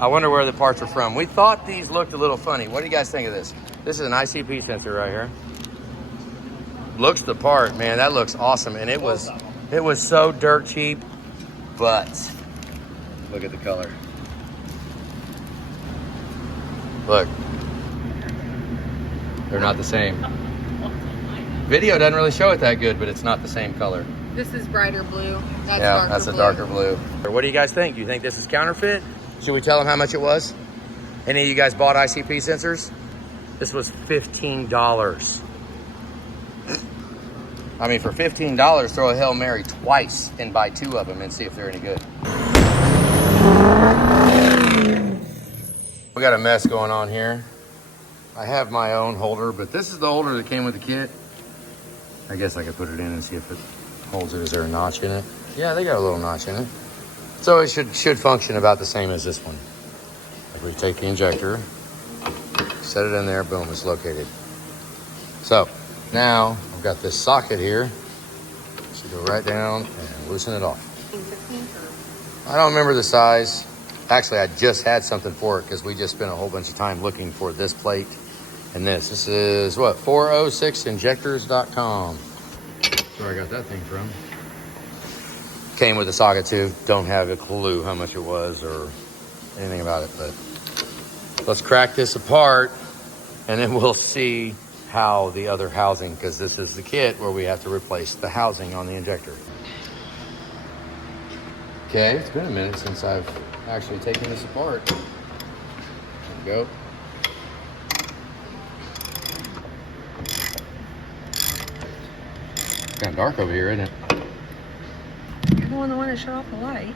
I wonder where the parts are from. We thought these looked a little funny. What do you guys think of this? This is an ICP sensor right here. Looks the part, man. That looks awesome. And it was so dirt cheap, but look at the color. Look. They're not the same. Video doesn't really show it that good, but it's not the same color. This is brighter blue. That's a darker blue. What do you guys think? Do you think this is counterfeit? Should we tell them how much it was? Any of you guys bought ICP sensors? This was $15. I mean, for $15, throw a Hail Mary twice and buy 2 of them and see if they're any good. We got a mess going on here. I have my own holder, but this is the holder that came with the kit. I guess I could put it in and see if it holds it. Is there a notch in it? Yeah, they got a little notch in it. So it should function about the same as this one. If we take the injector, set it in there, boom, it's located. So now I've got this socket here. So go right down and loosen it off. I don't remember the size. Actually, I just had something for it because we just spent a whole bunch of time looking for this plate and this. This is what, 406injectors.com. That's where I got that thing from. Came with a socket too. Don't have a clue how much it was or anything about it, but let's crack this apart and then we'll see how the other housing, because this is the kit where we have to replace the housing on the injector. Okay, it's been a minute since I've actually taken this apart. There we go. It's kind of dark over here, isn't it? You're the one that wanted to shut off the light.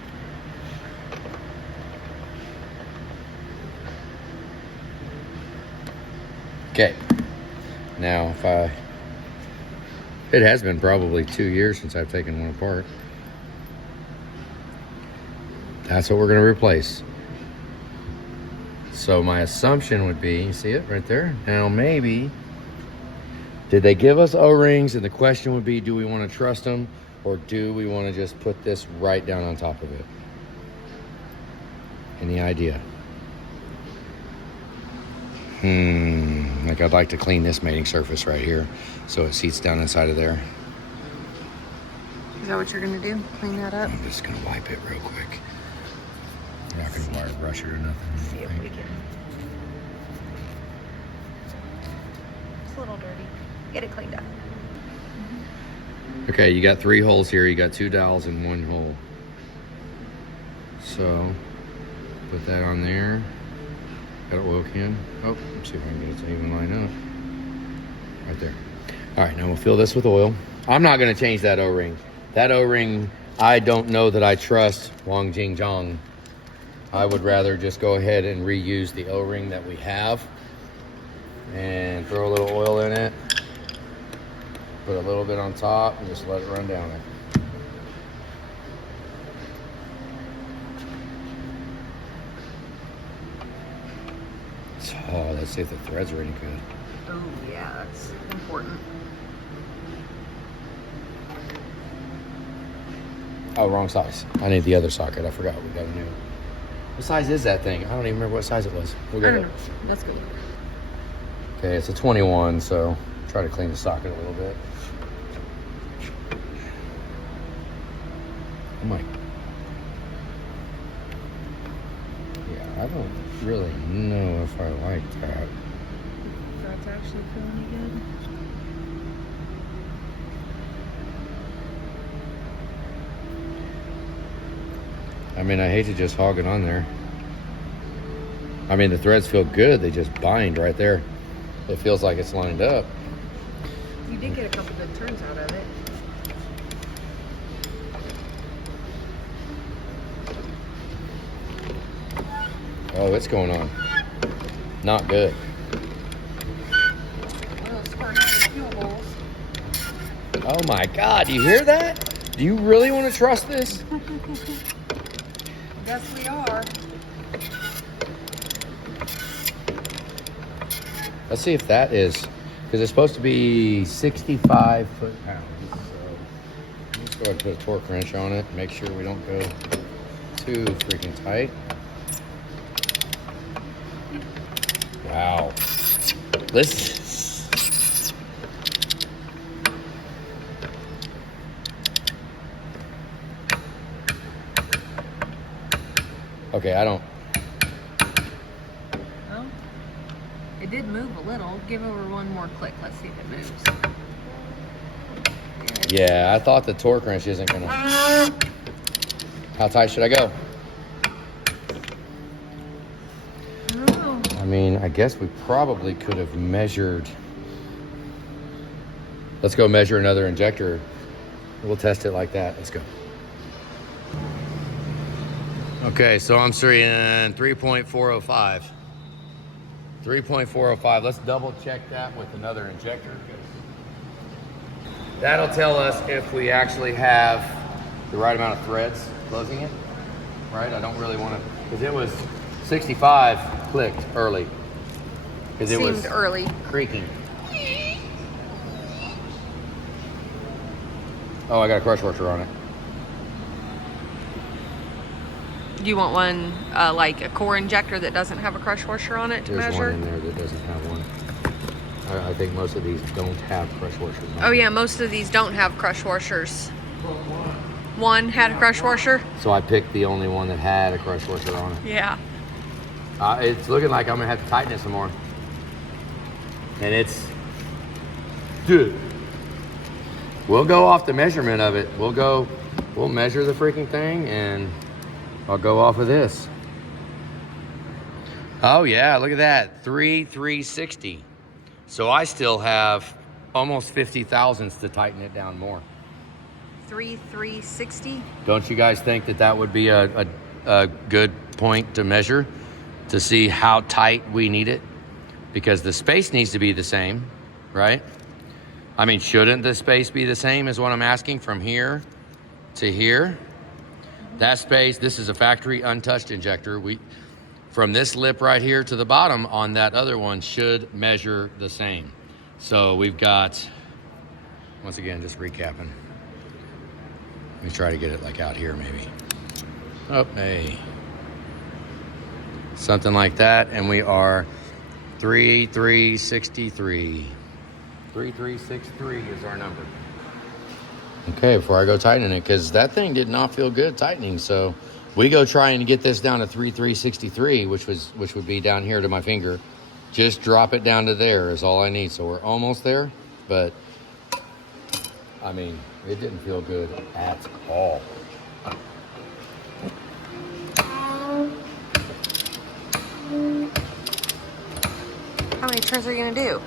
Okay. Now, it has been probably 2 years since I've taken one apart. That's what we're going to replace. So my assumption would be, you see it right there? Now maybe, did they give us O-rings? And the question would be, do we want to trust them? Or do we want to just put this right down on top of it? Any idea? Like I'd like to clean this mating surface right here so it seats down inside of there. Is that what you're going to do? Clean that up? I'm just going to wipe it real quick. I'm not going to wire brush it or nothing. See if we can. It's a little dirty. Get it cleaned up. Okay, you got 3 holes here. You got 2 dowels in 1 hole. So, put that on there. Got an oil can. Oh, let's see if I can get it to even line up. Right there. All right, now we'll fill this with oil. I'm not going to change that O-ring. That O-ring, I don't know that I trust Wang Jing Zhang. I would rather just go ahead and reuse the O-ring that we have and throw a little oil in it. Put a little bit on top and just let it run down there. Oh, let's see if the threads are any good. Oh, yeah, that's important. Oh, wrong size. I need the other socket. I forgot we got a new. What size is that thing? I don't even remember what size it was. We'll I get don't it. know. That's good. Okay, it's a 21, so try to clean the socket a little bit. Oh my. Yeah, I don't really know if I like that. That's actually feeling good. I mean, I hate to just hog it on there. I mean, the threads feel good. They just bind right there. It feels like it's lined up. You did get a couple good turns out of it. Oh, it's going on. Not good. Well, it's for having fuel holes. Oh my God, do you hear that? Do you really want to trust this? Yes, we are. Let's see if that is, because it's supposed to be 65 foot-pounds. So let's go ahead and put a torque wrench on it. Make sure we don't go too freaking tight. Wow. Listen. Okay, I don't. Well, it did move a little. Give over one more click. Let's see if it moves. Good. Yeah, I thought the torque wrench isn't gonna. How tight should I go? I don't know. I mean, I guess we probably could have measured. Let's go measure another injector. We'll test it like that. Let's go. Okay, so I'm seeing 3.405. 3.405. Let's double check that with another injector. That'll tell us if we actually have the right amount of threads closing it, right? I don't really want to, because it was 65 clicked early. Because it was early. Creaking. Oh, I got a crush washer on it. Do you want one like a core injector that doesn't have a crush washer on it to There's measure? one in there that doesn't have one. I think most of these don't have crush washers on Oh them. yeah, most of these don't have crush washers. One had a crush washer? So I picked the only one that had a crush washer on it. Yeah. It's looking like I'm gonna have to tighten it some more. And it's, dude, we'll go off the measurement of it. We'll measure the freaking thing and I'll go off of this. Oh yeah, look at that, 3,360. So I still have almost 50 thousandths to tighten it down more. 3,360? Don't you guys think that that would be a good point to measure to see how tight we need it? Because the space needs to be the same, right? I mean, shouldn't the space be the same is what I'm asking from here to here? That space, this is a factory untouched injector. From this lip right here to the bottom on that other one should measure the same. So we've got, once again, just recapping. Let me try to get it like out here maybe. Oh, hey. Something like that, and we are 3,363. 3,363 is our number. Okay, before I go tightening it, because that thing did not feel good tightening, so we go trying to get this down to 3,363, which would be down here to my finger. Just drop it down to there is all I need. So we're almost there, but I mean, it didn't feel good at all. How many turns are you gonna do?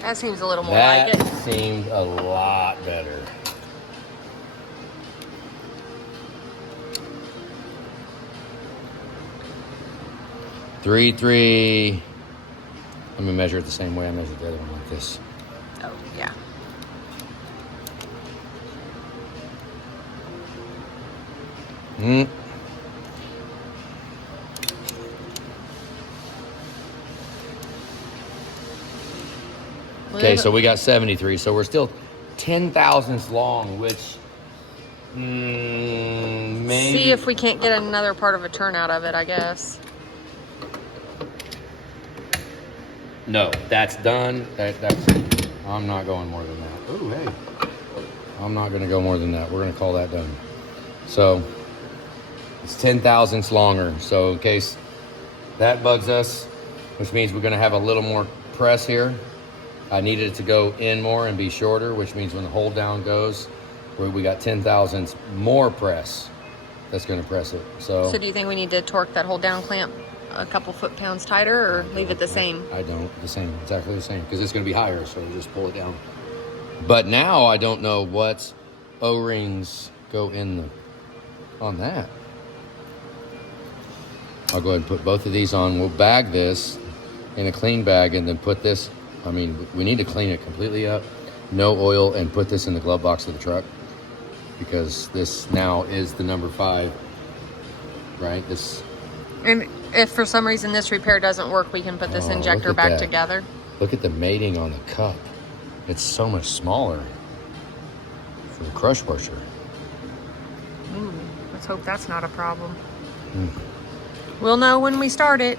That seems a little more like it. That seemed a lot better. Three. Let me measure it the same way I measured the other one, like this. Oh, yeah. Okay, so we got 73. So we're still 10 thousandths long, which maybe. See if we can't get another part of a turn out of it, I guess. No, that's done. That's. I'm not going more than that. Oh, hey. I'm not going to go more than that. We're going to call that done. So it's 10 thousandths longer. So in case that bugs us, which means we're going to have a little more press here. I needed it to go in more and be shorter, which means when the hold down goes, we got 10 thousandths more press. That's going to press it. So do you think we need to torque that hold down clamp a couple foot-pounds tighter, or leave it the same? I don't. The same. Exactly the same. Because it's going to be higher, so we'll just pull it down. But now I don't know what O-rings go in on that. I'll go ahead and put both of these on. We'll bag this in a clean bag and then put this. I mean, we need to clean it completely up. No oil, and put this in the glove box of the truck. Because this now is the number 5. Right? This. And if for some reason this repair doesn't work, we can put this injector back together. Look at the mating on the cup. It's so much smaller for the crush washer. Ooh, let's hope that's not a problem. We'll know when we start it.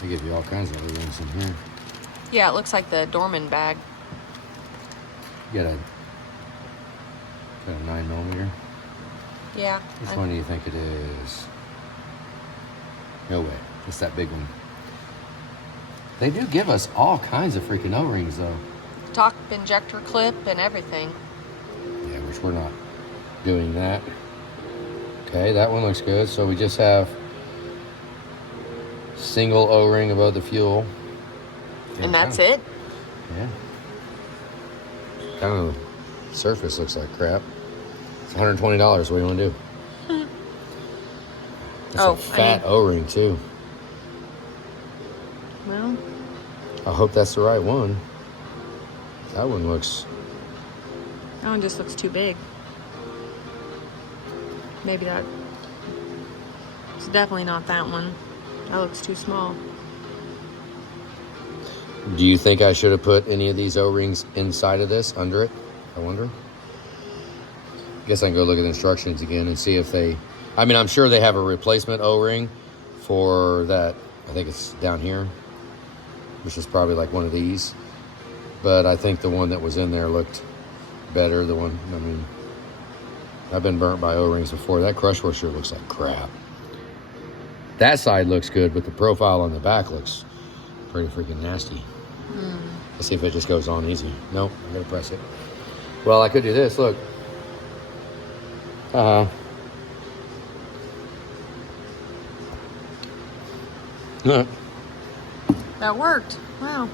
They give you all kinds of other ones in here. Yeah, it looks like the Dorman bag. You got a 9mm. Yeah. Which one do you think it is? No way. It's that big one. They do give us all kinds of freaking O-rings, though. Top injector clip and everything. Yeah, which we're not doing that. Okay, that one looks good. So we just have single O-ring above the fuel. And that's it? Yeah. Kind of surface looks like crap. It's $120. What do you want to do? It's a fat O-ring too. Well, I hope that's the right one. That one looks... that one just looks too big. Maybe that... It's definitely not that one. That looks too small. Do you think I should have put any of these O-rings inside of this, under it? I wonder. Guess I can go look at the instructions again and see if they... I mean, I'm sure they have a replacement O-ring for that. I think it's down here, which is probably like one of these. But I think the one that was in there looked better. The one, I mean, I've been burnt by O-rings before. That crush washer looks like crap. That side looks good, but the profile on the back looks pretty freaking nasty. Let's see if it just goes on easy. Nope, I gotta press it. Well, I could do this, look. That worked. Wow.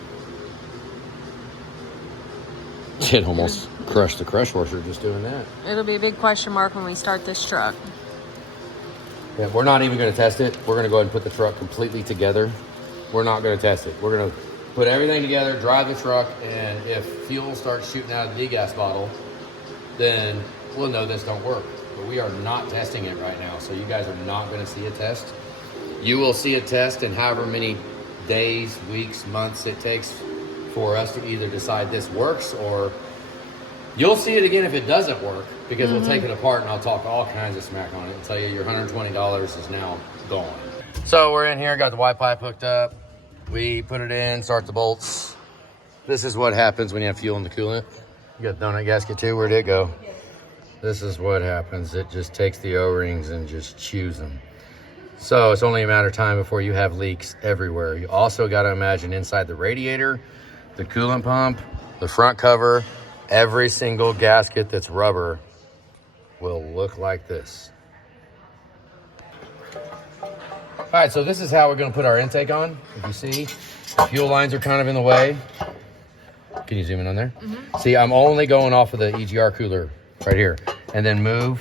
It almost crushed the crush washer just doing that. It'll be a big question mark when we start this truck. Yeah, we're not even going to test it. We're going to go ahead and put the truck completely together. We're not going to test it. We're going to put everything together, drive the truck, and if fuel starts shooting out of the degas bottle, then we'll know this don't work. But we are not testing it right now, so you guys are not going to see a test. You will see a test in however many days, weeks, months it takes for us to either decide this works, or you'll see it again if it doesn't work, because we'll take it apart and I'll talk all kinds of smack on it and tell you your $120 is now gone. So we're in here, got the Y pipe hooked up. We put it in, start the bolts. This is what happens when you have fuel in the coolant. You got the donut gasket too, where'd it go? This is what happens. It just takes the O-rings and just chews them. So it's only a matter of time before you have leaks everywhere. You also got to imagine inside the radiator, the coolant pump, the front cover, every single gasket that's rubber will look like this. All right, so this is how we're going to put our intake on. If you see, the fuel lines are kind of in the way. Can you zoom in on there? See, I'm only going off of the EGR cooler right here. And then move.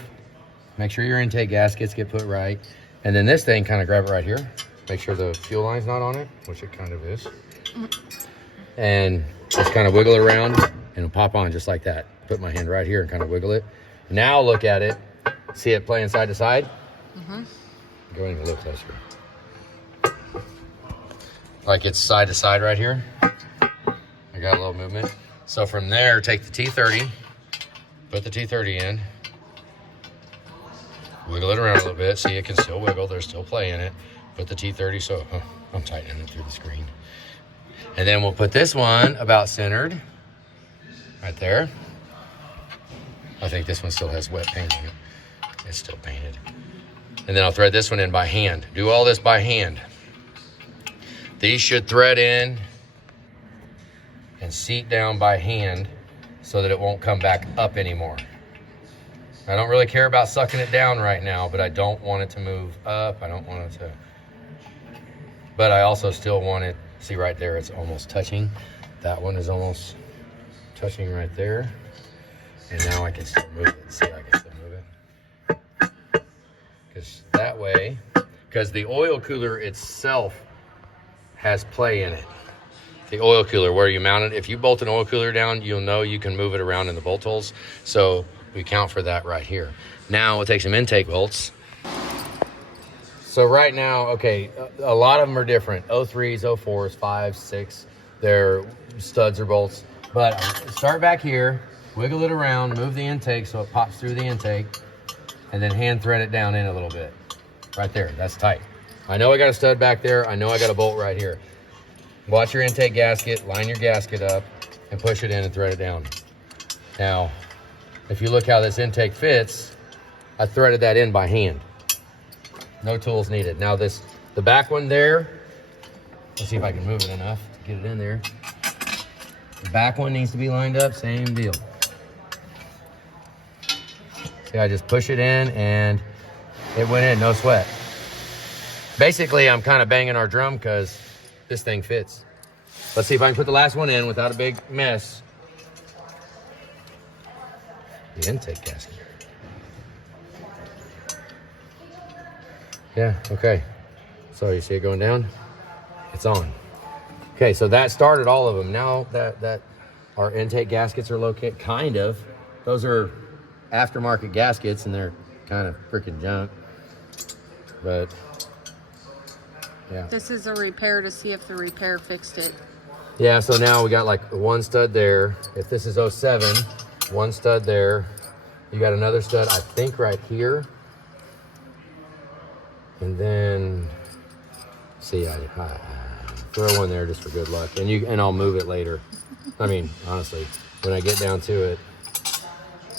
Make sure your intake gaskets get put right. And then this thing, kind of grab it right here. Make sure the fuel line's not on it, which it kind of is. And just kind of wiggle it around and it'll pop on just like that. Put my hand right here and kind of wiggle it. Now look at it. See it playing side to side? Go ahead and look closer. Like it's side to side right here. I got a little movement. So from there, take the T30, put the T30 in, wiggle it around a little bit. See, it can still wiggle. There's still play in it. Put the T30, so I'm tightening it through the screen. And then we'll put this one about centered right there. I think this one still has wet paint on it. It's still painted. And then I'll thread this one in by hand. Do all this by hand. These should thread in and seat down by hand so that it won't come back up anymore. I don't really care about sucking it down right now, but I don't want it to move up. I don't want it to, but I also still want it, see right there, it's almost touching. That one is almost touching right there. And now I can still move it. See, I can still move it. Because that way, because the oil cooler itself has play in it. The oil cooler, where you mount it, if you bolt an oil cooler down, you'll know you can move it around in the bolt holes. So we count for that right here. Now we'll take some intake bolts. So right now, okay, a lot of them are different. 03s, 04s, 5s, 6. They're studs or bolts. But start back here, wiggle it around, move the intake so it pops through the intake, and then hand thread it down in a little bit. Right there, that's tight. I know I got a stud back there. I know I got a bolt right here. Watch your intake gasket, line your gasket up, and push it in and thread it down. Now, if you look how this intake fits, I threaded that in by hand. No tools needed. Now the back one there, let's see if I can move it enough to get it in there. The back one needs to be lined up, same deal. See, I just push it in and it went in, no sweat. Basically, I'm kind of banging our drum because this thing fits. Let's see if I can put the last one in without a big mess. The intake gasket. Yeah, okay. So you see it going down? It's on. Okay, so that started all of them. Now that our intake gaskets are located, kind of. Those are aftermarket gaskets and they're kind of freaking junk. But yeah. This is a repair to see if the repair fixed it. Yeah, so now we got like one stud there. If this is 07, one stud there. You got another stud, I think, right here. And then, see, I throw one there just for good luck. And I'll move it later. I mean, honestly, when I get down to it,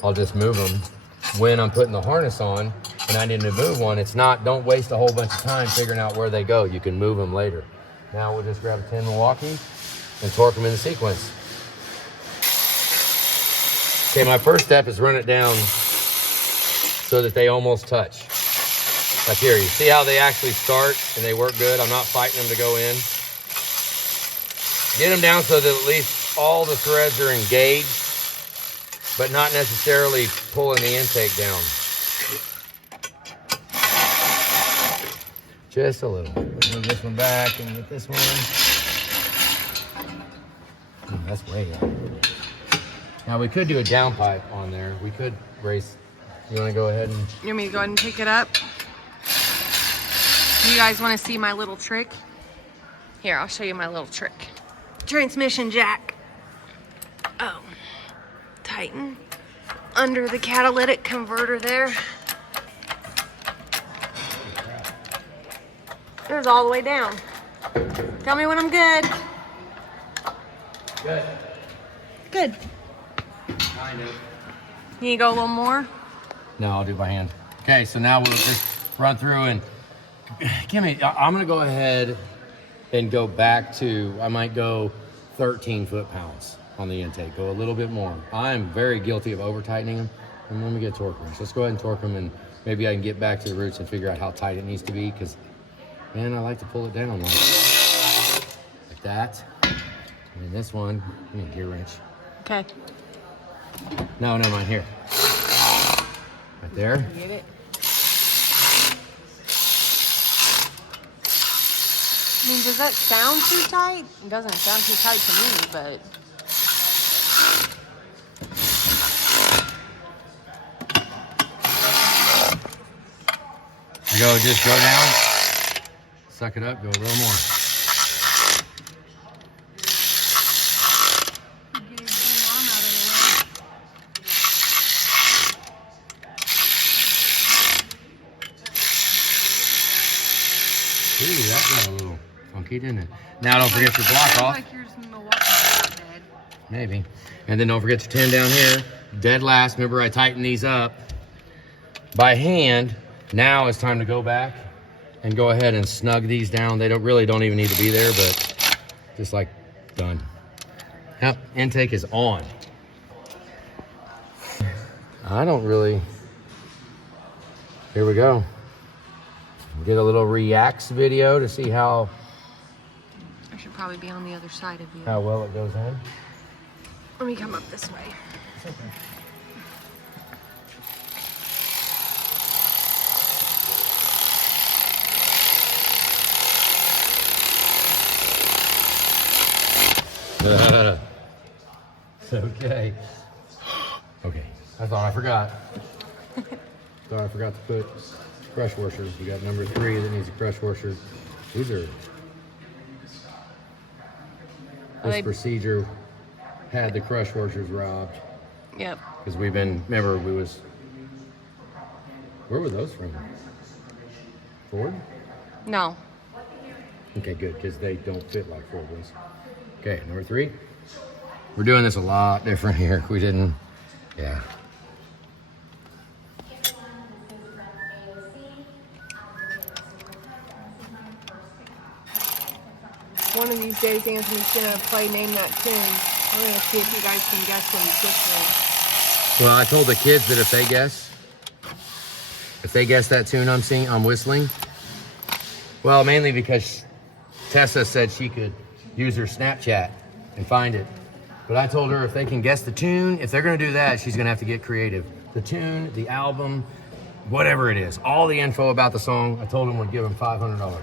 I'll just move them. When I'm putting the harness on and I need to move one, don't waste a whole bunch of time figuring out where they go. You can move them later. Now we'll just grab a 10 Milwaukee and torque them into sequence. Okay, my first step is run it down so that they almost touch. Like here, you see how they actually start and they work good? I'm not fighting them to go in. Get them down so that at least all the threads are engaged, but not necessarily pulling the intake down. Just a little. Move this one back and get this one. That's way up. Now we could do a down pipe on there. We could race. You want to go ahead and... You want me to go ahead and pick it up? Do you guys want to see my little trick? Here, I'll show you my little trick. Transmission jack. Oh. Tighten under the catalytic converter there. There's all the way down. Tell me when I'm good. Good. Good. Kind of. You need to go a little more? No, I'll do it by hand. Okay, so now we'll just run through and I'm gonna go ahead and go back to, I might go 13 foot-pounds on the intake, go a little bit more. I'm very guilty of over-tightening them. And let me get torque wrench. Let's go ahead and torque them and maybe I can get back to the roots and figure out how tight it needs to be because, man, I like to pull it down like that. And then this one, I need a gear wrench. Okay. No, never mind, here. Right there. Get it. I mean, does that sound too tight? It doesn't sound too tight to me, but... Just go down, suck it up, go a little more. Ooh, that got a little funky, didn't it? Now don't forget your block off. Like yours in Milwaukee, dead. Maybe. And then don't forget your 10 down here. Dead last. Remember I tightened these up by hand. Now it's time to go back and go ahead and snug these down. They don't even need to be there, but just like done. Yep, intake is on. I don't really. Here we go. Get a little reacts video to see how. I should probably be on the other side of you. How well it goes in. Let me come up this way. It's okay. Okay. Okay. I thought I forgot. Thought I forgot to put crush washers. We got number 3 that needs a crush washer. These are. This procedure had the crush washers robbed. Yep. Because we've been. Remember, we was. Where were those from? Ford? No. Okay, good, because they don't fit like Ford ones. Okay, number 3. We're doing this a lot different here. We didn't, yeah. One of these days, Anthony's gonna play Name That Tune. We're gonna see if you guys can guess what he's whistling. Well, I told the kids that if they guess that tune I'm whistling, well, mainly because Tessa said she could use her Snapchat and find it. But I told her if they can guess the tune, if they're gonna do that, she's gonna have to get creative. The tune, the album, whatever it is, all the info about the song, I told them would give them $500.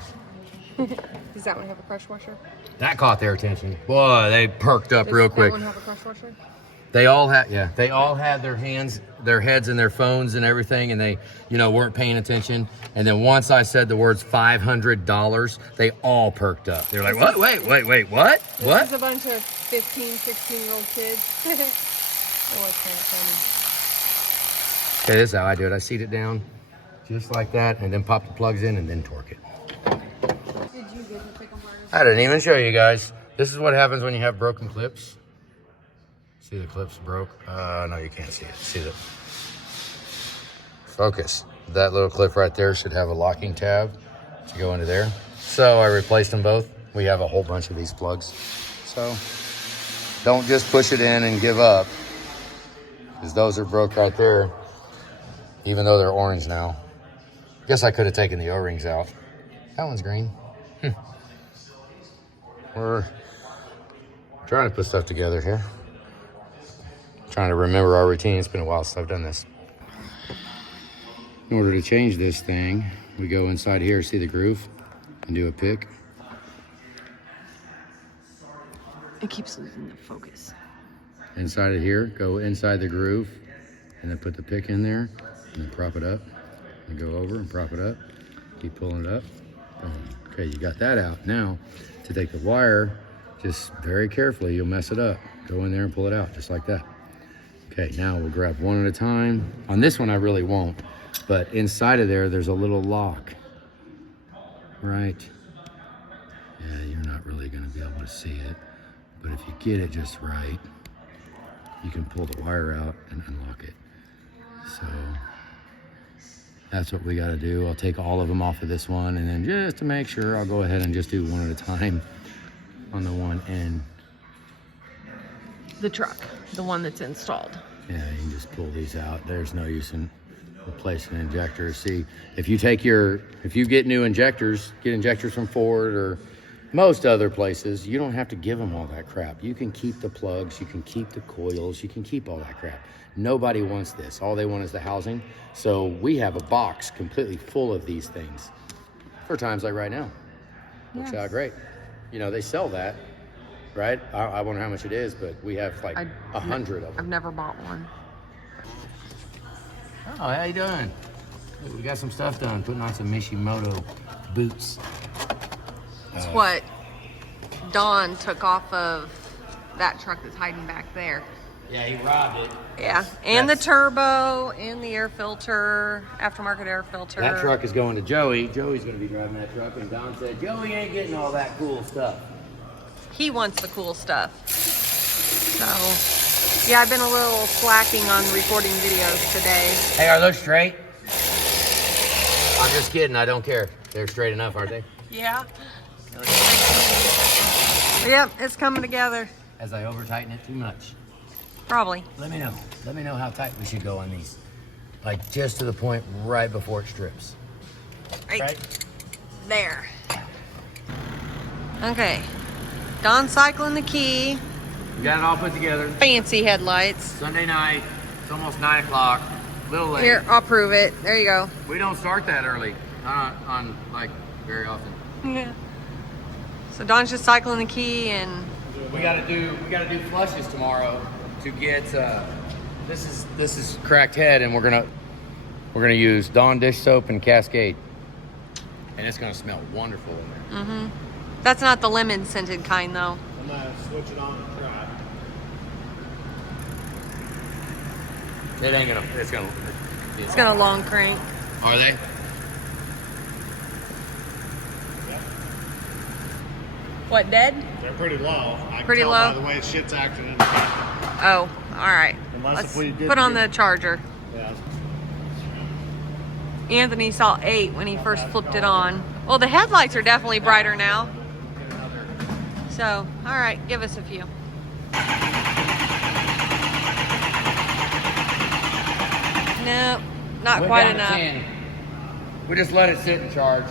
Does that one have a crush washer? That caught their attention. Boy, they perked up real quick. Does that one have a crush washer? They all had their heads in their phones and everything, and they, weren't paying attention. And then once I said the words $500, they all perked up. They were like, what? Wait, what? What? This is a bunch of 15, 16-year-old kids. Oh, it's kind of funny. Okay, this is how I do it. I seat it down just like that, and then pop the plugs in and then torque it. Did you get the pickle bars? I didn't even show you guys. This is what happens when you have broken clips. See the clips broke? No, you can't see it. See that? Focus. That little clip right there should have a locking tab to go into there. So I replaced them both. We have a whole bunch of these plugs. So don't just push it in and give up, because those are broke right there, even though they're orange now. Guess I could have taken the O-rings out. That one's green. We're trying to put stuff together here. Trying to remember our routine. It's been a while since I've done this. In order to change this thing, we go inside here, see the groove, and do a pick. It keeps losing the focus. Inside of here, go inside the groove, and then put the pick in there, and then prop it up, and go over and prop it up. Keep pulling it up. Boom. Okay, you got that out. Now, to take the wire, just very carefully, you'll mess it up. Go in there and pull it out, just like that. Okay, now we'll grab one at a time. On this one, I really won't, but inside of there, there's a little lock, right? Yeah, you're not really gonna be able to see it, but if you get it just right, you can pull the wire out and unlock it. So that's what we gotta do. I'll take all of them off of this one, and then just to make sure, I'll go ahead and just do one at a time on the one end. The truck, the one that's installed. Yeah, you can just pull these out. There's no use in replacing injectors. See, if you get new injectors, get injectors from Ford or most other places, you don't have to give them all that crap. You can keep the plugs, you can keep the coils, you can keep all that crap. Nobody wants this. All they want is the housing. So we have a box completely full of these things for times like right now. Works out great. They sell that. Right? I wonder how much it is, but we have like 100 of them. I've never bought one. Oh, how you doing? We got some stuff done, putting on some Mishimoto boots. It's what Don took off of that truck that's hiding back there. Yeah, he robbed it. Yeah, and the turbo, and the air filter, aftermarket air filter. That truck is going to Joey. Joey's going to be driving that truck, and Don said, Joey ain't getting all that cool stuff. He wants the cool stuff. So, yeah, I've been a little slacking on recording videos today. Hey, are those straight? I'm just kidding. I don't care. They're straight enough, aren't they? Yeah. Yep, it's coming together. As I over-tighten it too much. Probably. Let me know. Let me know how tight we should go on these. Like just to the point right before it strips. Right there. Okay. Don cycling the key. We got it all put together. Fancy headlights. Sunday night. It's almost 9 o'clock. A little late. Here, I'll prove it. There you go. We don't start that early. On like very often. Yeah. So Don's just cycling the key, and we gotta do flushes tomorrow to get this is cracked head, and we're gonna use Dawn dish soap and Cascade, and it's gonna smell wonderful in there. Mm-hmm. That's not the lemon scented kind, though. I'm gonna switch it on and try. It ain't gonna. It's gonna long crank. Are they? What, dead? They're pretty low. I can Pretty tell low? by the way shit's acting in the car. Oh, all right. Unless Let's if we did put on get- the charger. Yeah. Anthony saw 8 when he first flipped it on. Well, the headlights are definitely brighter now. So, all right, give us a few. No, not Went quite down to enough. 10. We just let it sit and charge.